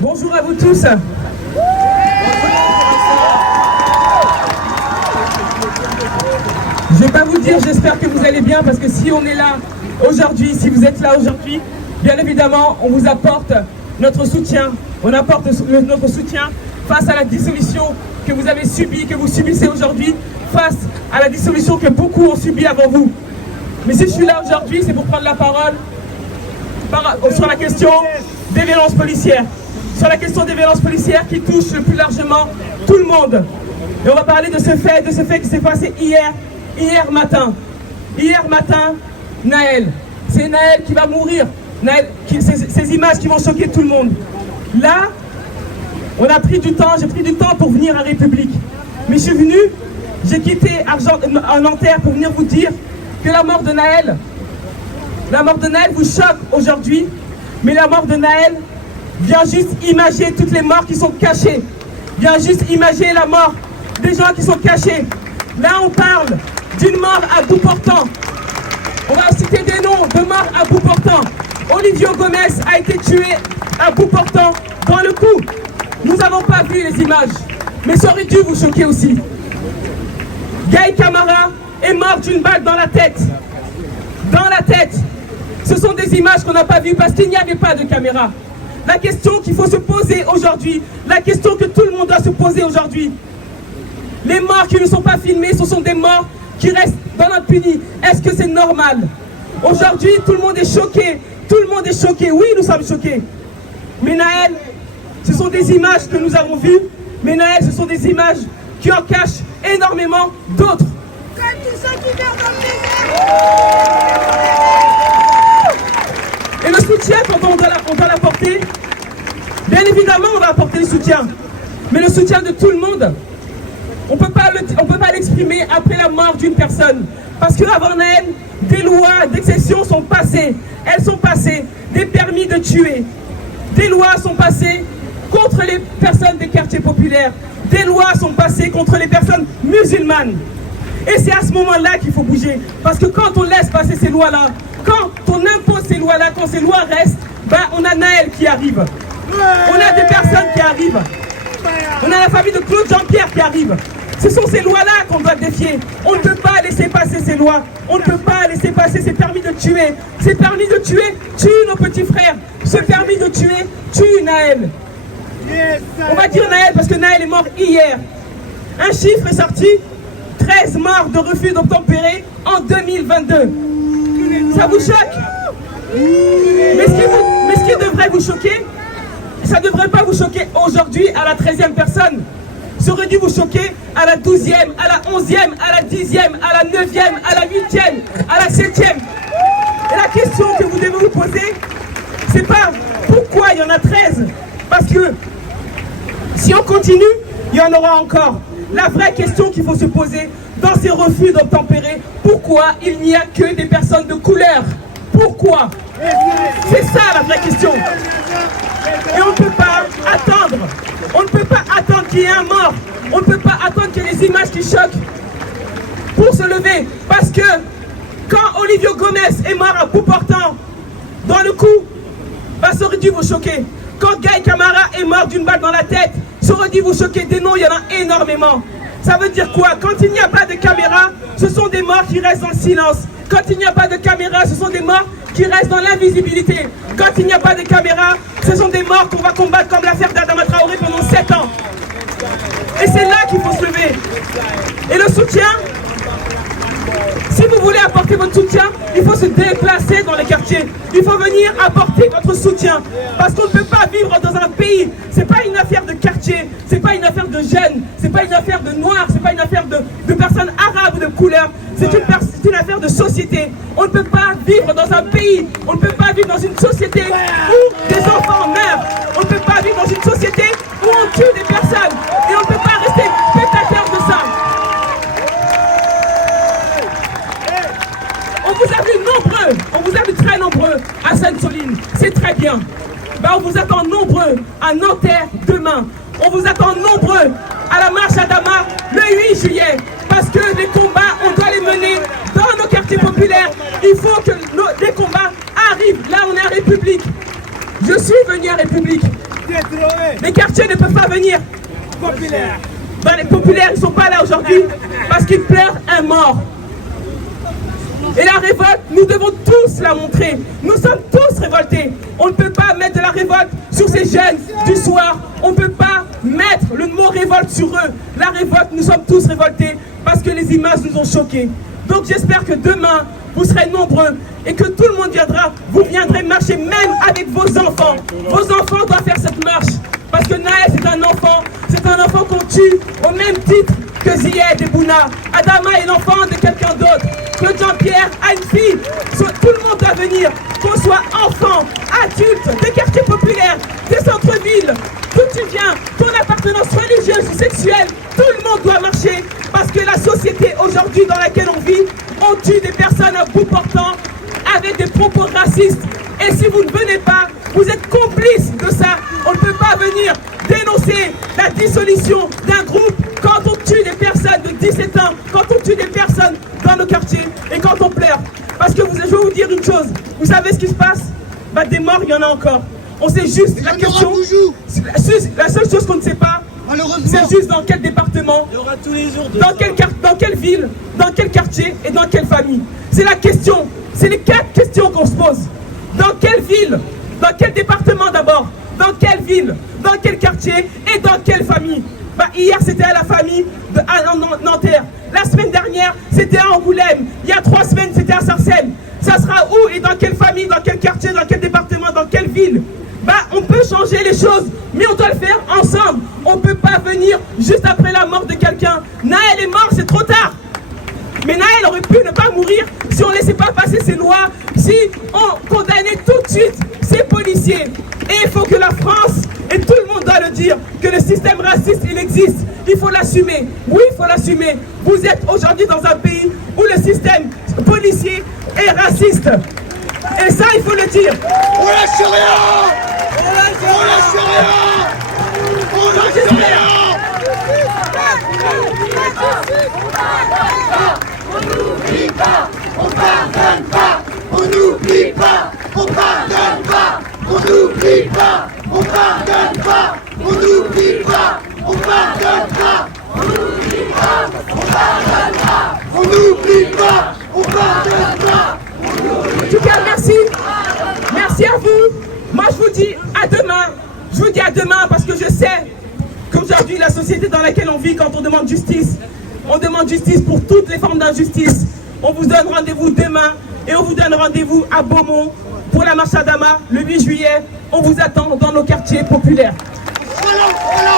Bonjour à vous tous. Je ne vais pas vous dire, j'espère que vous allez bien, parce que si on est là aujourd'hui, si vous êtes là aujourd'hui, bien évidemment, on vous apporte notre soutien. On apporte notre soutien face à la dissolution que vous avez subie, que vous subissez aujourd'hui, face à la dissolution que beaucoup ont subie avant vous. Mais si je suis là aujourd'hui, c'est pour prendre la parole sur la question des violences policières. Sur la question des violences policières qui touchent plus largement tout le monde. Et on va parler de ce fait qui s'est passé hier matin. Hier matin, Naël. C'est Naël qui va mourir. Naël, ces images qui vont choquer tout le monde. Là, on a pris du temps, j'ai pris du temps pour venir à République. Mais je suis venu, j'ai quitté Nanterre pour venir vous dire que la mort de Naël vous choque aujourd'hui, mais la mort de Naël vient juste imager toutes les morts qui sont cachées, vient juste imager la mort des gens qui sont cachés. Là, on parle d'une mort à bout portant. On va citer des noms de morts à bout portant. Olivio Gomez a été tué à bout portant dans le cou. Nous n'avons pas vu les images, mais ça aurait dû vous choquer aussi. Gaï Camara est mort d'une balle dans la tête. Dans la tête. Ce sont des images qu'on n'a pas vues parce qu'il n'y avait pas de caméra. La question qu'il faut se poser aujourd'hui, la question que tout le monde doit se poser aujourd'hui, les morts qui ne sont pas filmées, ce sont des morts qui restent dans l'impunité. Est-ce que c'est normal? Aujourd'hui, tout le monde est choqué. Tout le monde est choqué. Oui, nous sommes choqués. Mais Naël, ce sont des images que nous avons vues. Mais Naël, ce sont des images qui en cachent énormément d'autres. Comme tous ceux qui meurent dans le désert. Et le soutien, quand on doit l'apporter, bien évidemment, on va apporter le soutien. Mais le soutien de tout le monde, on ne peut pas l'exprimer après la mort d'une personne. Parce qu'avant Naël, des lois d'exception sont passées. Elles sont passées. Des permis de tuer. Des lois sont passées contre les personnes des quartiers populaires. Des lois sont passées contre les personnes musulmanes. Et c'est à ce moment-là qu'il faut bouger. Parce que quand on laisse passer ces lois-là, quand on impose ces lois-là, quand ces lois restent, on a Naël qui arrive. On a des personnes qui arrivent. On a la famille de Claude Jean-Pierre qui arrive. Ce sont ces lois-là qu'on doit défier. On ne peut pas laisser passer ces lois. On ne peut pas laisser passer ces permis de tuer. Ces permis de tuer tuent nos petits frères. Ce permis de tuer tue Naël. On va dire Naël parce que Naël est mort hier. Un chiffre est sorti, 13 morts de refus d'obtempérer en 2022. Ça vous choque? Mais ce qui devrait vous choquer, ça ne devrait pas vous choquer aujourd'hui à la 13e personne. Ça aurait dû vous choquer à la 12e, à la 11e, à la 10e, à la 9e, à la 8e, à la 7e. Et la question que vous devez vous poser, c'est pas pourquoi il y en a 13. Parce que si on continue, il y en aura encore. La vraie question qu'il faut se poser dans ces refus d'obtempérer, pourquoi il n'y a que des personnes de couleur? Pourquoi? C'est ça la vraie question. Et on ne peut pas attendre. On ne peut pas attendre qu'il y ait un mort. On ne peut pas attendre qu'il y ait des images qui choquent pour se lever. Parce que quand Olivio Gomez est mort à bout portant dans le cou, ça aurait dû vous choquer. Quand Gaï Camara est mort d'une balle dans la tête, ça aurait dû vous choquer. Des noms, il y en a énormément. Ça veut dire quoi? Quand il n'y a pas de caméra, ce sont des morts qui restent dans le silence. Quand il n'y a pas de caméra, ce sont des morts qui restent dans l'invisibilité. Quand il n'y a pas de caméra, ce sont des morts qu'on va combattre comme l'affaire d'Adama Traoré pendant 7 ans. Et c'est là qu'il faut se lever. Et le soutien, si vous voulez apporter votre soutien, il faut se déplacer dans les quartiers. Il faut venir apporter votre soutien. Parce qu'on ne peut pas vivre dans un pays. Ce n'est pas une affaire de quartier, ce n'est pas une affaire de jeunes, ce n'est pas une affaire de noirs, ce n'est pas une affaire de personnes arabes ou de couleur. C'est une affaire de société. On ne peut pas vivre dans un pays, on ne peut pas vivre dans une société où des enfants meurent. On ne peut pas vivre dans une société où on tue des personnes. Et on ne peut pas rester spectateur de ça. On vous a vu nombreux, on vous a vu très nombreux à Sainte-Soline. C'est très bien. On vous attend nombreux à Nanterre demain. On vous attend nombreux à la marche Adama le 8 juillet. Parce que les combats, on doit les mener dans nos quartiers populaires. Il faut que les combats arrivent. Là, on est à République. Je suis venu à République Les quartiers ne peuvent pas venir. Dans les populaires, ils ne sont pas là aujourd'hui parce qu'ils pleurent un mort. Et la révolte, nous devons tous la montrer. Nous sommes tous révoltés. On ne peut pas mettre de la révolte sur ces jeunes du soir. On ne peut pas mettre le mot révolte sur eux. La révolte, nous sommes tous révoltés parce que les images nous ont choqués. Donc j'espère que demain, vous serez nombreux et que tout le monde viendra. Vous viendrez marcher même avec vos enfants. Vos enfants doivent faire cette marche. Parce que Naël, c'est un enfant qu'on tue au même titre que Ziyed et Bouna. Adama est l'enfant de quelqu'un d'autre. Claude Jean-Pierre a une fille. Tout le monde doit venir. Qu'on soit enfant, adulte, des quartiers populaires, des centres-villes, d'où tu viens, ton appartenance religieuse ou sexuelle, tout le monde doit marcher. Parce que la société aujourd'hui dans laquelle on vit, on tue des personnes à bout portant avec des propos racistes. Et si vous ne venez pas, vous êtes complices de ça. On ne peut pas venir dénoncer la dissolution d'un groupe quand on tue des personnes de 17 ans, quand on tue des personnes dans nos quartiers et quand on pleure. Parce que je vais vous dire une chose, vous savez ce qui se passe? Des morts, il y en a encore. On sait juste la question. La seule chose qu'on ne sait pas, c'est juste dans quel département, dans quelle ville, dans quel quartier et dans quelle famille. C'est la question, c'est les 4 questions qu'on se pose. Dans quelle ville, dans quel département d'abord, dans quelle ville, dans quel quartier et dans quelle famille. Hier c'était à la famille à Nanterre. La semaine dernière c'était à Angoulême. Il y a 3 semaines c'était à Sarcelles. Ça sera où et dans quelle famille, dans quel quartier, dans quel département, dans quelle ville? On peut changer les choses, mais on doit le faire ensemble. On ne peut pas venir juste après la mort de quelqu'un. Naël est mort, c'est trop tard. Mais Naël aurait pu ne pas mourir si on ne laissait pas passer ces lois, si on condamnait tout de suite ces policiers. Et il faut que la France, et tout le monde doit le dire, que le système raciste, il existe. Il faut l'assumer. Oui, il faut l'assumer. Vous êtes aujourd'hui dans un pays où le système policier est raciste. Et ça, il faut le dire. On lâche rien! On lâche rien! On lâche rien! On n'oublie pas, on pardonne pas, on n'oublie pas, on pardonne pas, on n'oublie pas, on pardonne pas, on n'oublie pas, on pardonne pas, on n'oublie pas, on pardonne pas, on n'oublie pas, on pardonne pas. En tout cas, merci. Merci à vous. Moi, je vous dis à demain. Je vous dis à demain parce que je sais qu'aujourd'hui, la société dans laquelle on vit, quand on demande justice pour toutes les formes d'injustice. On vous donne rendez-vous demain et on vous donne rendez-vous à Beaumont pour la marche Adama le 8 juillet. On vous attend dans nos quartiers populaires. Voilà.